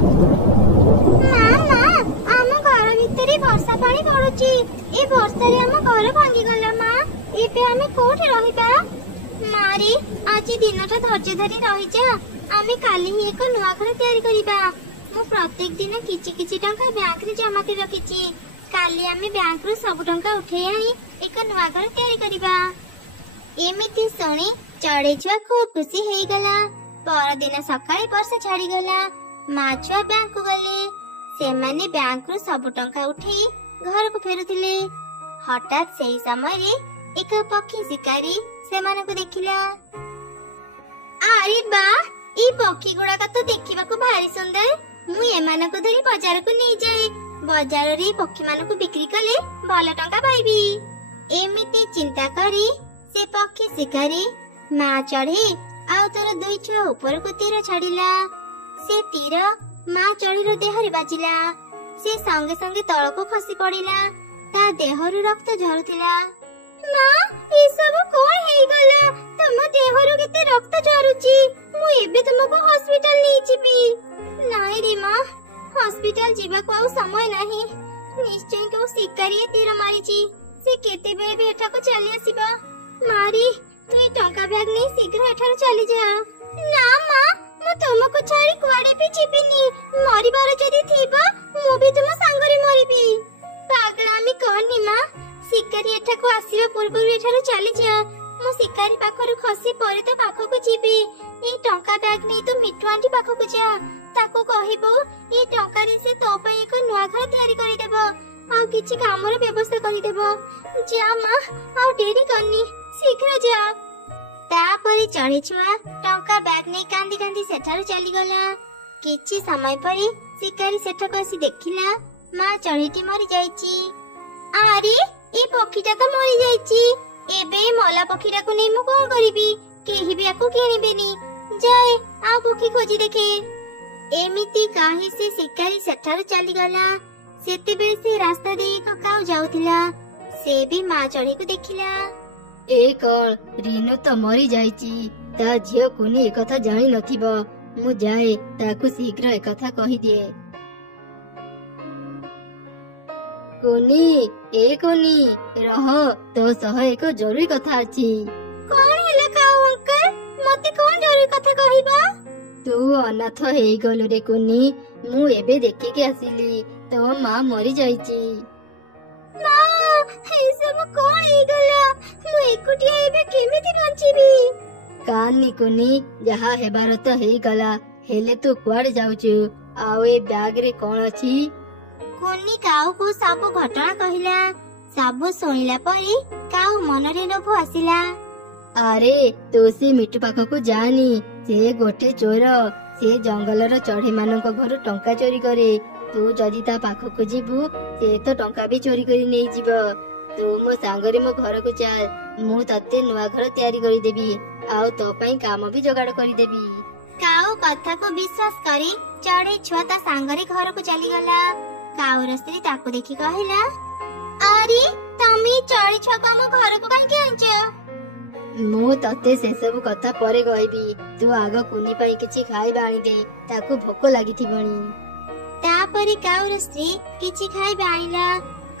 ମା ମା ଆମ ଘର ଭିତରେ ବର୍ଷା ପାଣି ପଡୁଛି। ଏ ବର୍ଷାରେ ଆମ ଘର ଭାଙ୍ଗିଗଲା ମା। ଏବେ ଆମେ କୋଉଠି ରହିବା? ମାରେ ଆଜି ଦିନଟା ଧୈର୍ଯ୍ୟ ଧରି ରହିଯା। ଆମେ କାଲି ହିଁ ଏକ ନୂଆ ଘର ତିଆରି କରିବା। ମୁଁ ପ୍ରତ୍ୟେକ ଦିନ କିଛି କିଛି ଟଙ୍କା ବ୍ୟାଙ୍କରେ ଜମା କରି ରଖିଛି। କାଲି ଆମେ ବ୍ୟାଙ୍କରୁ ସବୁ ଟଙ୍କା ଉଠେଇ ଆଣି ଏକ ନୂଆ ଘର ତିଆରି କରିବା। ଏମିତି ଶୁଣି ଚଢେଇ ଛୁଆ ଖୁବ ଖୁସି ହେଇଗଲା। ପରଦିନ ସକାଳେ ବର୍ଷା ଛାଡିଗଲା। ମା ଛୁଆ ବ୍ୟାଙ୍କକୁ ଗଲେ। ସେମାନେ ବ୍ୟାଙ୍କରୁ ସବୁ ଟଙ୍କା ଉଠେଇ ଘରକୁ ଫେରୁଥିଲେ। ହଠାତ୍ ସେହି ସମୟରେ ଏକ ପକ୍ଷୀ ଶିକାରୀ ସେମାନଙ୍କୁ ଦେଖିଲା। ଆରେ ବା, ଏଇ ପକ୍ଷୀ ଗୁଡାକ ତ ଦେଖିବାକୁ ଭାରି ସୁନ୍ଦର। ମୁଁ ଏମାନଙ୍କୁ ଧରି ବଜାରକୁ ନେଇଯାଏ। ବଜାରରେ ଏ ପକ୍ଷୀ ମାନଙ୍କୁ ବିକ୍ରି କଲେ ଭଲ ଟଙ୍କା ପାଇବି। ଏମିତି ଚିନ୍ତା କରି ସେ ପକ୍ଷୀ ଶିକାରୀ ମା ଚଢେଇ ଆଉ ତାର ଦୁଇ ଛୁଆ ଉପରକୁ ତୀର ଛାଡିଲା। ସେ ତୀର ମା ଚଢେଇର ଦେହରେ ବାଜିଲା। ସେ ସଙ୍ଗେ ସଙ୍ଗେ ତଳକୁ ଖସି ପଡିଲା। ତା ଦେହରୁ ରକ୍ତ ଝରୁଥିଲା। ମା, ଏସବୁ କଣ ହେଇଗଲା? ତମ ଦେହରୁ କେତେ ରକ୍ତ ଝରୁଛି। ମୁଁ ଏବେ ତୁମକୁ ହସ୍ପିଟାଲ ନେଇଯିବି। ନାଇଁ ରେ ମା, ହସ୍ପିଟାଲ ଯିବାକୁ ଆଉ ସମୟ ନାହିଁ। ନିଶ୍ଚୟ କେଉଁ ଶିକାରୀ ତୀର ମାରିଛି। ସେ କେତେବେଳେ ବି ଏଠାକୁ ଚାଲି ଆସିବ। ମାରି, ତୁ ଏ ଟଙ୍କା ବ୍ୟାଗ ନେଇ ଶୀଘ୍ର ଏଠାରୁ ଚାଲି ଯା। ନା ମା, ମୁଁ ତୁମକୁ ଛାଡି କୁଆଡେ ବି ଯିବିନି। ମରିବାର ଯଦି ଥିବ ମୁଁ ବି ତୁମ ସାଙ୍ଗରେ ମରିବି। ପାଗଳାମି କହନି ମା। ଶିକାରୀ ଏଠାକୁ ଆସିବା ପୂର୍ବରୁ ଏଠାରୁ ଚାଲିଯା। ମୁଁ ଶିକାରୀ ପାଖରୁ ଖସି ପରେ ତ ପାଖକୁ ଯିବି। ଏଇ ଟଙ୍କା ବ୍ୟାଗ ନେଇ ତୁ ମିଠୁ ଆଣ୍ଟି ପାଖକୁ ଯା। ତାକୁ କହିବୁ ଏଇ ଟଙ୍କାରେ ସେ ତୋ ପାଇଁ ଏକ ନୂଆ ଘର ତିଆରି କରିଦେବ। ଆଉ କିଛି କାମର ବ୍ୟବସ୍ଥା କରିଦେବ। ଯା ମା, ଆଉ ଡେରି କରନି, ଶୀଘ୍ର ଯା। ତାପରେ ଚଢେଇ ଛୁଆ ଟଙ୍କା ବ୍ୟାଗ ନେଇ କାନ୍ଦି କାନ୍ଦି ସେଠାରୁ ଚାଲିଗଲା। କିଛି ସମୟ ପରେ ଶିକାରୀ ସେଠାକୁ ଆସି ଦେଖିଲା ମା ଚଢେଇଟି ମରି ଯାଇଛି। ଆରେ, ଏ ପକ୍ଷୀଟା ତ ମରି ଯାଇଛି। ଏବେ ମଲା ପକ୍ଷୀଟାକୁ ନେଇ ମୁଁ କଣ କରିବି? କେହି ବି ଆକୁ କିଣିବେନି। ଯାଏ ଆଉ ପକ୍ଷୀ ଖୋଜି ଦେଖେ। ଏମିତି କହି ସେ ଶିକାରୀ ସେଠାରୁ ଚାଲିଗଲା। ସେତେବେଳେ ସେ ରାସ୍ତା ଦେଇ ଏକ କାଉ ଯାଉଥିଲା। ସେ ବି ମା ଚଢେଇକୁ ଦେଖିଲା। ଏ କଣ, ରିନୁ ତ ମରି ଯାଇଛି। ତା ଝିଅ କୁନି ଏକଥା ଜାଣି ନଥିବ। ମୁଁ ଯାଏ ତାକୁ ଶୀଘ୍ର ଏକଥା କହିଦିଏ। କୁନି, ଏ କୁନି, ରହ, ତୋ ସହ ଏକ ଜରୁରୀ କଥା ଅଛି। କଣ ହେଲା କାଉ ଅଙ୍କଲ? ମତେ କଣ ଜରୁରୀ କଥା କହିବ? ତୁ ଅନାଥ ହେଇଗଲୁ ରେ କୁନି। ମୁଁ ଏବେ ଦେଖିକି ଆସିଲି, ତୋ ମା ମରି ଯାଇଛି। ମା, ଏସବୁ କଣ ହେଇଗଲା? ମୁଁ ଏକୁଟିଆ ଏବେ କେମିତି ବଞ୍ଚିବି? କାନି କୁନି, ଯାହା ହେବାର ତ ହେଇଗଲା। ହେଲେ ତୁ କୁଆଡେ ଯାଉଛୁ? ଆଉ ଏ ବ୍ୟାଗରେ କଣ ଅଛି? କୁନି କାଉକୁ ସବୁ ଘଟଣା କହିଲା। ସବୁ ଶୁଣିଲା ପରେ କାଉ ମନରେ ଲୋଭ ଆସିଲା। ଆରେ, ତୁ ସେ ମିଠୁ ପାଖକୁ ଯାନି। ସେ ଗୋଟେ ଚୋର। ସେ ଜଙ୍ଗଲର ଚଢେଇ ମାନଙ୍କ ଘରୁ ଟଙ୍କା ଚୋରି କରେ। ତୁ ଯଦି ତା ପାଖକୁ ଯିବୁ, ସେ ତ ଟଙ୍କା ବି ଚୋରି କରି ନେଇଯିବ। ତୁ ମୋ ସାଙ୍ଗରେ ମୋ ଘରକୁ ଚାଲ। ମୁଁ ତତେ ନୂଆ ଘର ତିଆରି କରିଦେବି। ଆଉ ତୋ ପାଇଁ କାମ ବି ଯୋଗାଡ଼ କରିଦେବି। କାଉ କଥାକୁ ବିଶ୍ୱାସ କରି ଚଢେଇ ଛୁଆ ତା ସାଙ୍ଗରେ ଘରକୁ ଚାଲିଗଲା। କାଉର ସ୍ତ୍ରୀ ତାକୁ ଦେଖି କହିଲା, ଆରେ, ତମେ ଚଢେଇ ଛୁଆକୁ ଆମ ଘରକୁ କାହିଁକି ଆଣିଛ? ମୁଁ ତତେ ସେସବୁ କଥା ପରେ କହିବି। ତୁ ଆଗ କୁନି ପାଇଁ କିଛି ଖାଇବା ଆଣିଦେ। ତାକୁ ଭୋକ ଲାଗିଥିବଣି। ତାପରେ କାଉର ସ୍ତ୍ରୀ କିଛି ଖାଇବା ଆଣିଲା।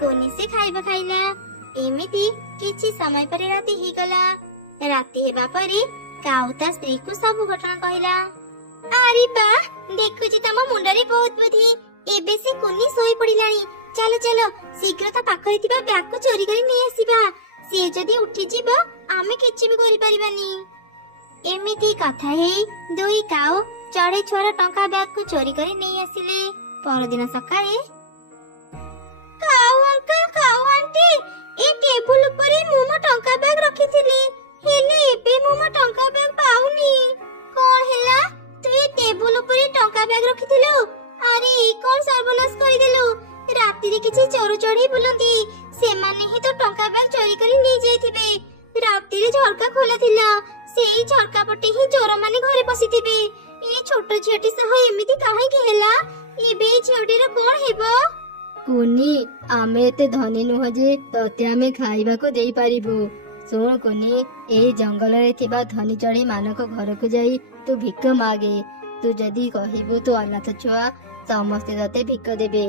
କୁନି ସେ ଖାଇବା ଖାଇଲା। ଏମିତି କିଛି ସମୟ ପରେ ରାତି ହେଇଗଲା। ରାତି ହେବା ପରେ କାଉ ତା ସ୍ତ୍ରୀକୁ ସବୁ ଘଟଣା କହିଲା। ଆରେ ବା, ଦେଖୁଛି ତମ ମୁଣ୍ଡରେ ବହୁତ ବୁଦ୍ଧି। ଏବେ ସେ କୁନି ଶୋଇ ପଡିଲାଣି। ଚାଲ ଚାଲ, ଶୀଘ୍ର ତା ପାଖରେ ଥିବା ବ୍ୟାଗକୁ ଚୋରି କରି ନେଇ ଆସିବା। ସେ ଯଦି ଉଠିଯିବ, ଆମେ କିଛି ବି କରିପାରିବାନି। ଏମିତି କଥା ହେଇ ଦୁଇ କାଉ ଚଢେଇ ଛୁଆର ଟଙ୍କା ବ୍ୟାଗକୁ ଚୋରି କରି ନେଇ ଆସିଲେ। ପରଦିନ ସକାଳେ, କାଉ ଅଙ୍କଲ, କାଉ ଆଣ୍ଟି, ଏ ଟେବୁଲ ଉପରେ ମୁଁ ମୋ ଟଙ୍କା ବ୍ୟାଗ ରଖିଥିଲି। ହେଲେ ଏବେ ମୁଁ ମୋ ଟଙ୍କା ବ୍ୟାଗ ପାଉନି। କଣ ହେଲା? ତୁ ଏ ଟେବୁଲ ଉପରେ ଟଙ୍କା ବ୍ୟାଗ ରଖିଥିଲୁ? ଆରେ, କଣ ସର୍ବନାଶ କରିଦେଲୁ? ରାତିରେ କିଛି ଚୋର ଚଢେଇ ବୁଲନ୍ତି। ସେମାନେ ହିଁ ତ ଟଙ୍କା ବ୍ୟାଗ ଚୋରି କରି ନେଇଯାଇଥିବେ। ରାତିରେ ଝରକା ଖୋଲା ଥିଲା। ସେଇ ଝରକା ପଟେ ହିଁ ଚୋର ମାନେ ଘରେ ପଶିଥିବେ। ଏ ଛୋଟ ଝିଅଟି ସହ ଏମିତି କାହିଁକି ହେଲା? ଏବେ ଏ ଝିଅଟିର କଣ ହେବ? କୁନି, ଆମେ ଏତେ ଧନୀ ନୁହଁ ଯେ ତତେ ଆମେ ଖାଇବାକୁ ଦେଇପାରିବୁ। ଶୁଣ କୁନି, ଏଇ ଜଙ୍ଗଲରେ ଥିବା ଧନୀ ଚଢେଇ ମାନଙ୍କ ଘରକୁ ଯାଇ ତୁ ଭିକ ମାଗେ। ତୁ ଯଦି କହିବୁ ତୁ ଅନାଥ ଛୁଆ, ସମସ୍ତେ ତତେ ଭିକ ଦେବେ।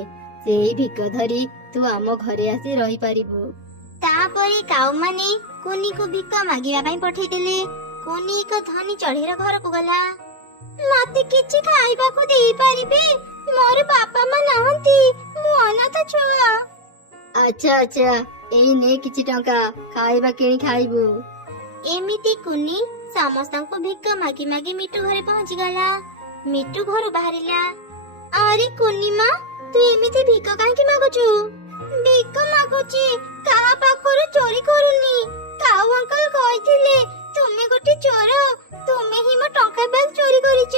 ସେଇ ଭିକ ଧରି ତୁ ଆମ ଘରେ ଆସି ରହିପାରିବୁ। ତାପରେ କାଉମାନେ କୁନିକୁ ଭିକ ମାଗିବା ପାଇଁ ପଠେଇଦେଲେ। କୁନି ଏକ ଧନୀ ଚଢେଇର ଘରକୁ ଗଲା। ମତେ କିଛି ଖାଇବାକୁ ଦେଇପାରିବେ? ମୋର ବାପା ମା ନାହାନ୍ତି, ମୁଁ ଅନାଥ ଛୁଆ। ଆଚ୍ଛା ଆଚ୍ଛା, ଏଇ ନେ କିଛି ଟଙ୍କା, ଖାଇବା କିଣି ଖାଇବୁ। ଏମିତି କୁନି ସମସ୍ତଙ୍କୁ ଭିକ ମାଗି ମାଗି ମିଟୁ ଘରେ ପହଞ୍ଚିଗଲା। ମିଟୁ ଘରୁ ବାହାରିଲା। ଆରେ କୁନି ମା, ତୁ ଏମିତି ଭିକ କାହିଁକି ମାଗୁଛୁ? ଭିକ ମାଗୁଛି, କାହା ପାଖରୁ ଚୋରି କରୁନି। କାଉ ଅଙ୍କଲ କହିଥିଲେ ତୁମେ ଗୋଟେ ଚୋର, ତୁମେ ହିଁ ମୋ ଟଙ୍କା ବ୍ୟାଗ ଚୋରି କରିଛ।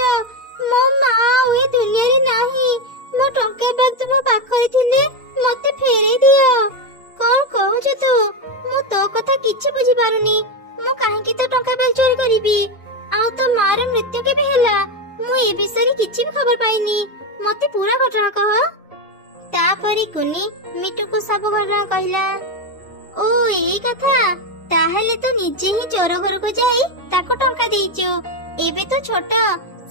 ମୋ ମା ଆଉ ଏ ଦୁନିଆରେ ନାହିଁ। ମୋ ଟଙ୍କା ବ୍ୟାଗ ତୁମ ପାଖରେ ଥିଲେ ମତେ ଫେରେଇ ଦିଅ। କଣ କହୁଛୁ ତୁ? ମୁଁ ତୋ କଥା କିଛି ବୁଝିପାରୁନି। ମୁଁ କାହିଁକି ତୋ ଟଙ୍କା ବ୍ୟାଗ ଚୋରି କରିବି? ଆଉ ତୋ ମାର ମୃତ୍ୟୁ କେବେ ହେଲା? ମୁଁ ଏ ବିଷୟରେ କିଛି ବି ଖବର ପାଇନି। ମତେ ପୁରା ଘଟଣା କହ। ତାପରେ କୁନି ମିଟୁକୁ ସବୁ ଘଟଣା କହିଲା। ଓ ଏଇ କଥା, ତାହେଲେ ତୁ ନିଜେ ହିଁ ଚୋର ଘରକୁ ଯାଇ ତାକୁ ଟଙ୍କା ଦେଇଛୁ। ଏବେ ତୁ ଛୋଟ,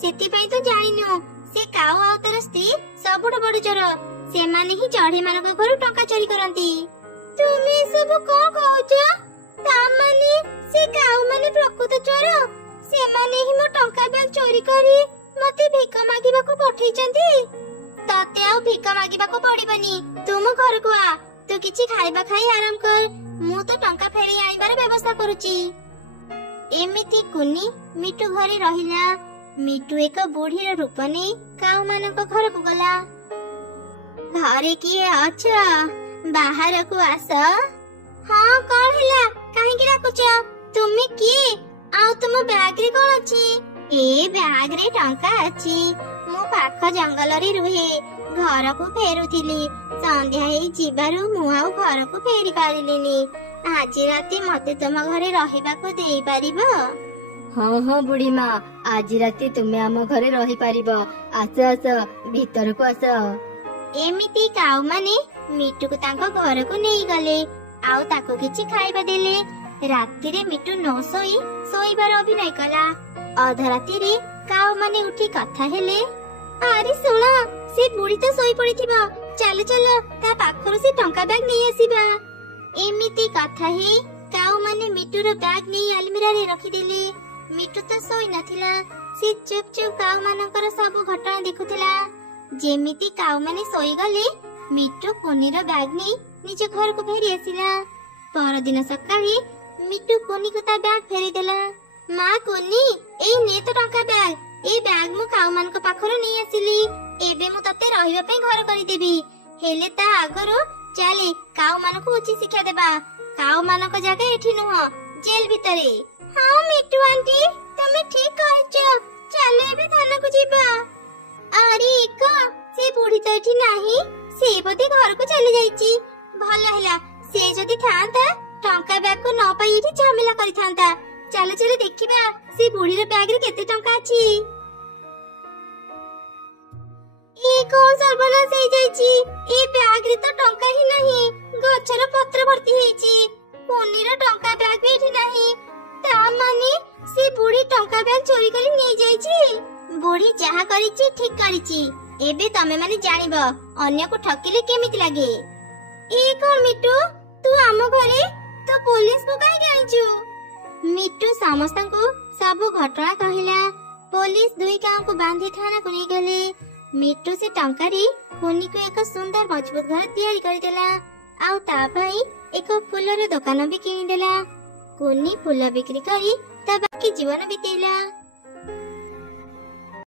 ସେଥିପାଇଁ ତୁ ଜାଣିନୁ ସେ କାଉ ଆଉ ତାର ସ୍ତ୍ରୀ ସବୁଠୁ ବଡ ଚୋର। ସେମାନେ ହିଁ ଚଢେଇ ମାନଙ୍କ ଘରୁ ଟଙ୍କା ଚୋରି କରନ୍ତି। ତୁମେ ସବୁ କଣ କହୁଛ? ତାମାନେ ସେ କାଉ ମାନେ ପ୍ରକୃତ ଚୋର? ସେମାନେ ହିଁ ମୋ ଟଙ୍କା ବ୍ୟାଗ ଚୋରି କରି ମତେ ଭିକ ମାଗିବାକୁ ପଠେଇଛନ୍ତି। ତତେ ଆଉ ଭିକ ମାଗିବାକୁ ପଡିବନି, ତୁ ମୋ ଘରକୁ ଆ। ତୁ କିଛି ଖାଇବା ଖାଇ ଆରାମ କର, ମୁଁ ତ ଟଙ୍କା ଫେରେଇ ଆଣିବାର ବ୍ୟବସ୍ଥା କରୁଛି। ଏମିତି କୁନି ମିଟୁ ଘରେ ରହିଲା। ମିଟୁ ଏକ ବୁଢୀର ରୂପ ନେଇ କାଉ ମାନଙ୍କ ଘରକୁ ଗଲା। ଘରେ କିଏ ଅଛ? ବାହାରକୁ ଆସ। ହଁ, କଣ ହେଲା? କାହିଁକି ଡାକୁଛ? ତୁମେ କିଏ? ଆଉ ତୁମ ବ୍ୟାଗରେ କଣ ଅଛି? ଏ ବ୍ୟାଗରେ ଟଙ୍କା ଅଛି। ମୁଁ ପାଖ ଜଙ୍ଗଲରେ ରୁହେ, ଘରକୁ ଫେରୁଥିଲି। ସନ୍ଧ୍ୟା ହେଇ ଯିବାରୁ ମୁଁ ଆଉ ଘରକୁ ଫେରି ପାରିଲିନି। ଆଜି ରାତି ମତେ ତମ ଘରେ ରହିବାକୁ ଦେଇପାରିବ? ହଁ ହଁ ବୁଢୀ ମା, ଆଜି ରାତି ତୁମେ ଆମ ଘରେ ରହିପାରିବ। ଆସ ଆସ, ଭିତରକୁ ଆସ। ଏମିତି କାଉମାନେ ମିଟୁକୁ ତାଙ୍କ ଘରକୁ ନେଇଗଲେ ଆଉ ତାକୁ କିଛି ଖାଇବା ଦେଲେ। ରାତିରେ ମିଟୁ ନ ଶୋଇ ଶୋଇବାର ଅଭିନୟ କଲା। ଅଧରାତିରେ କାଉମାନେ ଉଠି କଥା ହେଲେ। ଆରେ ଶୁଣ, ସେ ବୁଢୀ ତ ଶୋଇ ପଡିଥିବ, ଚାଲ ଚାଲ ତା ପାଖରୁ ସେ ଟଙ୍କା ବ୍ୟାଗ ନେଇ ଆସିବା। ଏମିତି କଥା ହେଇ କାଉମାନେ ମିଟୁର ବ୍ୟାଗ ନେଇ ଆଲମିରାରେ ରଖିଦେଲେ। ମିଟୁ ତ ଶୋଇ ନଥିଲା, ସେ ଚୁପ ଚୁପ କାଉ ମାନଙ୍କର ସବୁ ଘଟଣା ଦେଖୁଥିଲା। ଯେମିତି କାଉମାନେ ଶୋଇଗଲେ, ମିଟୁ କୁନିର ବ୍ୟାଗ ନେଇ ନିଜ ଘରକୁ ଫେରି ଆସିଲା। ପରଦିନ ସକାଳେ ମିଟୁ କୁନିକୁ ତା ବ୍ୟାଗ ଫେରିଦେଲା। ମା କୁନି, ଏଇ ନେ ତ ଟଙ୍କା ବ୍ୟାଗ। ଏଇ ବ୍ୟାଗ ମୁଁ କାଉ ମାନଙ୍କ ପାଖରୁ ନେଇ ଆସିଲି। ଏବେ ମୁଁ ତତେ ରହିବା ପାଇଁ ଘର କରିଦେବି। ହେଲେ ତା ଆଗରୁ ଚାଲେ କାଉ ମାନଙ୍କୁ ଉଚିତ ଶିକ୍ଷା ଦେବା। କାଉ ମାନଙ୍କ ଜାଗା ଏଠି ନୁହଁ, ଜେଲ ଭିତରେ। ହଁ ମିଟୁ ଆଣ୍ଟି, ତମେ ଠିକ କହିଛ। ଚାଲ ଏବେ ଥାନାକୁ ଯିବା। ଆରେ ଏକ, ସେ ବୁଢୀ ତ ଏଠି ନାହିଁ। ସେ ବୋଧେ ଘରକୁ ଚାଲି ଯାଇଛି। ଭଲ ହେଲା, ସେ ଯଦି ଥାଆନ୍ତା ଟଙ୍କା ବ୍ୟାଗକୁ ନ ପାଇ ଏଠି ଝାମେଲା କରିଥାନ୍ତା। ଚାଲ ଚାଲ ଦେଖିବା ସେ ବୁଢୀର ବ୍ୟାଗରେ କେତେ ଟଙ୍କା ଅଛି। ଏ କଣ ସର୍ବନାଶ ହେଇଯାଇଛି? ଏ ବ୍ୟାଗରେ ତ ଟଙ୍କା ହିଁ ନାହିଁ। ଗଛର ପତ୍ର ଭର୍ତ୍ତି ହେଇଛି। କୁନିର ଟଙ୍କା ବ୍ୟାଗ ବି ଏଠି ନାହିଁ। ତା ମାନେ ସେ ବୁଢୀ ଟଙ୍କା ବ୍ୟାଗ ଚୋରି କରି ନେଇଯାଇଛି। ବୁଢୀ ଯାହା କରିଛି ଠିକ କରିଛି। ଏବେ ତମେ ମାନେ ଜାଣିବ ଅନ୍ୟକୁ ଠକିଲେ କେମିତି ଲାଗେ। ଏ କଣ ମିଟୁ, ତୁ ଆମ ଘରେ? ତ ପୋଲିସକୁ କାହିଁକି ଆଣିଛୁ? ମିଟୁ ସମସ୍ତଙ୍କୁ ସବୁ ଘଟଣା କହିଲା। ପୋଲିସ ଦୁଇ କାଉଙ୍କୁ ବାନ୍ଧି ଥାନାକୁ ନେଇଗଲେ। ମିଟୁ ସେ ଟଙ୍କାରେ କୁନିକୁ ଏକ ସୁନ୍ଦର ମଜବୁତ ଘର ତିଆରି କରିଦେଲା ଆଉ ତା ପାଇଁ ଏକ ଫୁଲର ଦୋକାନ ବି କିଣିଦେଲା। କୁନି ଫୁଲ ବିକ୍ରି କରି ତା ବାକି ଜୀବନ ବିତେଇଲା।